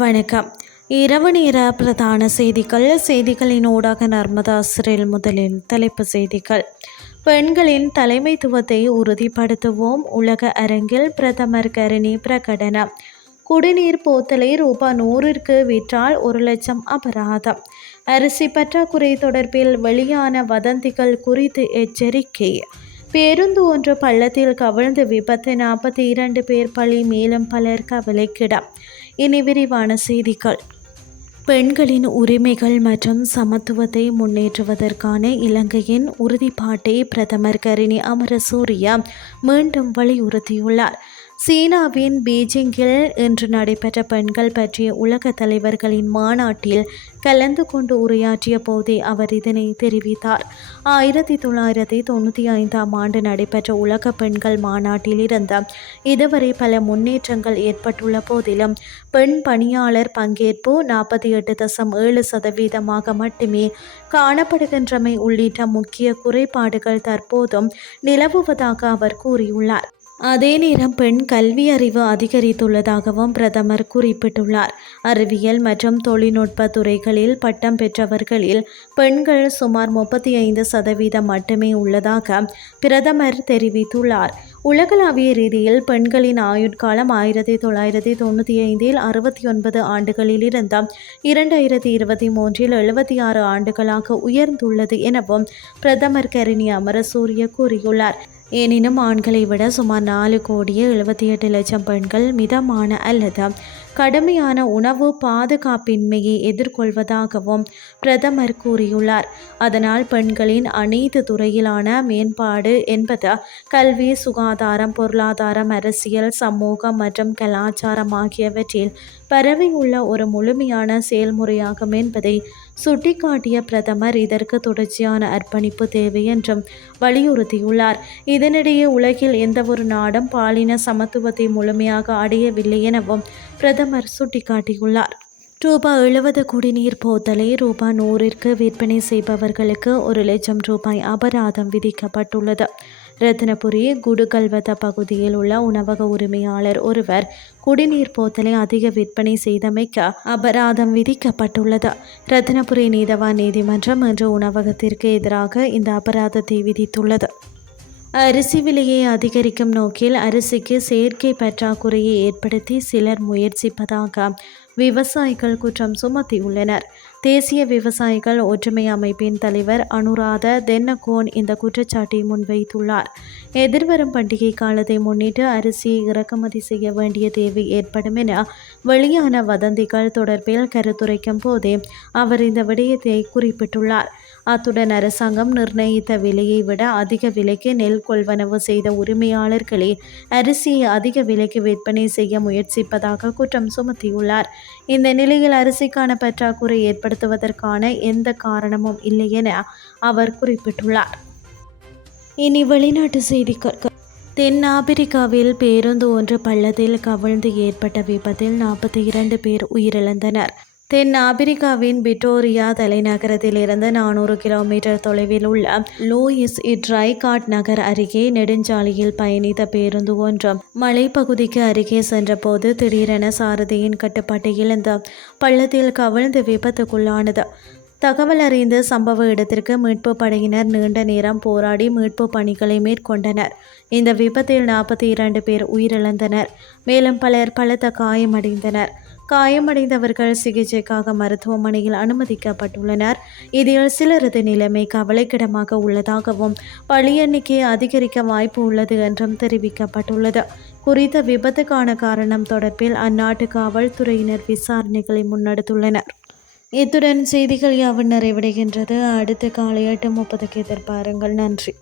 வணக்கம். இரவு நேர பிரதான செய்திகள். செய்திகளின் ஊடாக நர்மதா சிறில் முதலில் தலைப்பு செய்திகள். பெண்களின் தலைமைத்துவத்தை உறுதிப்படுத்துவோம். உலக அரங்கில் பிரதமர் கருணி பிரகடனம். குடிநீர் போத்தலை ரூபாய் நூறிற்கு விற்றால் ஒரு லட்சம் அபராதம். அரிசி பற்றாக்குறை தொடர்பில் வெளியான வதந்திகள் குறித்து எச்சரிக்கை. பேருந்து ஒன்று பள்ளத்தில் கவிழ்ந்து விபத்து. நாற்பத்தி இரண்டு பேர் பலி மேலும் பலர் கவலைக்கிடம். இனி விரிவான செய்திகள். பெண்களின் உரிமைகள் மற்றும் சமத்துவத்தை முன்னேற்றுவதற்கான இலங்கையின் உறுதிப்பாட்டை பிரதமர் கரிணி அமரசூரியா மீண்டும் வலியுறுத்தியுள்ளார். சீனாவின் பீஜிங்கில் இன்று நடைபெற்ற பெண்கள் பற்றிய உலக தலைவர்களின் மாநாட்டில் கலந்து கொண்டு உரையாற்றிய போதே அவர் இதனை தெரிவித்தார். ஆயிரத்தி தொள்ளாயிரத்தி தொண்ணூற்றி ஐந்தாம் ஆண்டு நடைபெற்ற உலக பெண்கள் மாநாட்டில் இருந்த இதுவரை பல முன்னேற்றங்கள் ஏற்பட்டுள்ள போதிலும் பெண் பணியாளர் பங்கேற்பு நாற்பத்தி எட்டு தசம் ஏழு சதவீதமாக மட்டுமே காணப்படுகின்றமை உள்ளிட்ட முக்கிய குறைபாடுகள் தற்போதும் நிலவுவதாக அவர் கூறியுள்ளார். அதே நேரம் பெண் கல்வி அறிவு அதிகரித்துள்ளதாகவும் பிரதமர் குறிப்பிட்டுள்ளார். அறிவியல் மற்றும் தொழில்நுட்ப துறைகளில் பட்டம் பெற்றவர்களில் பெண்கள் சுமார் முப்பத்தி ஐந்து சதவீதம் மட்டுமே உள்ளதாக பிரதமர் தெரிவித்துள்ளார். உலகளாவிய ரீதியில் பெண்களின் ஆயுட்காலம் ஆயிரத்தி தொள்ளாயிரத்தி தொண்ணூற்றி ஐந்தில் அறுபத்தி ஒன்பது ஆண்டுகளில் இருந்த இரண்டாயிரத்தி இருபத்தி மூன்றில் எழுபத்தி ஆறு ஆண்டுகளாக உயர்ந்துள்ளது எனவும் பிரதமர் கரிணி அமரசூரிய கூறியுள்ளார். எனினும் ஆண்களை விட சுமார் நாலு கோடியே எழுபத்தி எட்டு லட்சம் பெண்கள் மிதமான அல்லது கடுமையான உணவு பாதுகாப்பின்மையை எதிர்கொள்வதாகவும் பிரதமர் கூறியுள்ளார். அதனால் பெண்களின் அனைத்து துறையிலான மேம்பாடு என்பது கல்வி சுகாதாரம் பொருளாதாரம் அரசியல் சமூகம் மற்றும் கலாச்சாரம் ஆகியவற்றில் பரவியுள்ள ஒரு முழுமையான செயல்முறையாகும் என்பதை சுட்டிக்காட்டிய பிரதமர் இதற்கு தொடர்ச்சியான அர்ப்பணிப்பு தேவை என்றும் வலியுறுத்தியுள்ளார். இதனிடையே உலகில் எந்தவொரு நாடும் பாலின சமத்துவத்தை முழுமையாக அடையவில்லை எனவும் பிரதமர் சுட்டிக்காட்டியுள்ளார். ரூபாய் எழுபது குடிநீர் போத்தலை ரூபா நூறிற்கு விற்பனை செய்பவர்களுக்கு ஒரு லட்சம் ரூபாய் அபராதம் விதிக்கப்பட்டுள்ளது. ரத்னபுரி குடுகல்வத பகுதியில் உள்ள உணவக உரிமையாளர் ஒருவர் குடிநீர் போத்தலை அதிக விற்பனை செய்தமைக்க அபராதம் விதிக்கப்பட்டுள்ளது. ரத்னபுரி நீதவான் நீதிமன்றம் இன்று உணவகத்திற்கு எதிராக இந்த அபராதத்தை விதித்துள்ளது. அரிசி விலையை அதிகரிக்கும் நோக்கில் அரிசிக்கு செயற்கை பற்றாக்குறையை ஏற்படுத்தி சிலர் முயற்சிப்பதாக விவசாயிகள் குற்றம் சுமத்தியுள்ளனர். தேசிய விவசாயிகள் ஒற்றுமை அமைப்பின் தலைவர் அனுராத தென்னகோன் இந்த குற்றச்சாட்டை முன்வைத்துள்ளார். எதிர்வரும் பண்டிகை காலத்தை முன்னிட்டு அரிசியை இறக்குமதி செய்ய வேண்டிய தேவை ஏற்படும் என வெளியான வதந்திகள் தொடர்பில் கருத்துரைக்கும் போதே அவர் இந்த விடயத்தை குறிப்பிட்டுள்ளார். அத்துடன் அரசாங்கம் நிர்ணயித்த விலையை விட அதிக விலைக்கு நெல் கொள்வனவு செய்த உரிமையாளர்களே அரிசியை அதிக விலைக்கு விற்பனை செய்ய முயற்சிப்பதாக குற்றம் சுமத்தியுள்ளார். இந்த நிலையில் அரிசிக்கான பற்றாக்குறை ஏற்படுத்துவதற்கான எந்த காரணமும் இல்லை என அவர் குறிப்பிட்டுள்ளார். இனி வெளிநாட்டு செய்திகள். தென் ஆப்பிரிக்காவில் பேருந்து ஒன்று பள்ளத்தில் கவிழ்ந்து ஏற்பட்ட விபத்தில் நாற்பத்தி இரண்டு பேர் உயிரிழந்தனர். தென் ஆப்பிரிக்காவின் பிட்டோரியா தலைநகரத்திலிருந்து நானூறு கிலோமீட்டர் தொலைவில் உள்ள லூயிஸ் இட்ரைகாட் நகர் அருகே நெடுஞ்சாலையில் பயணித்த பேருந்து ஒன்று மலைப்பகுதிக்கு அருகே சென்றபோது திடீரென சாரதியின் கட்டுப்பாட்டை இழந்து பள்ளத்தில் கவிழ்ந்து விபத்துக்குள்ளானது. தகவல் அறிந்து சம்பவ இடத்திற்கு மீட்பு படையினர் நீண்ட நேரம் போராடி மீட்பு பணிகளை மேற்கொண்டனர். இந்த விபத்தில் நாற்பத்தி இரண்டு பேர் உயிரிழந்தனர். மேலும் பலர் பலத்த காயமடைந்தனர். காயமடைந்தவர்கள் சிகிச்சைக்காக மருத்துவமனையில் அனுமதிக்கப்பட்டுள்ளனர். இதில் சிலரது நிலைமை கவலைக்கிடமாக உள்ளதாகவும் பழி எண்ணிக்கை அதிகரிக்க வாய்ப்பு உள்ளது என்றும் தெரிவிக்கப்பட்டுள்ளது. குறித்த விபத்துக்கான காரணம் தொடர்பில் அந்நாட்டு காவல்துறையினர் விசாரணைகளை முன்னெடுத்துள்ளனர். இத்துடன் செய்திகள் யாவும் நிறைவடைகின்றது. அடுத்த காலை எட்டு முப்பதுக்கு எதிர்பாருங்கள். நன்றி.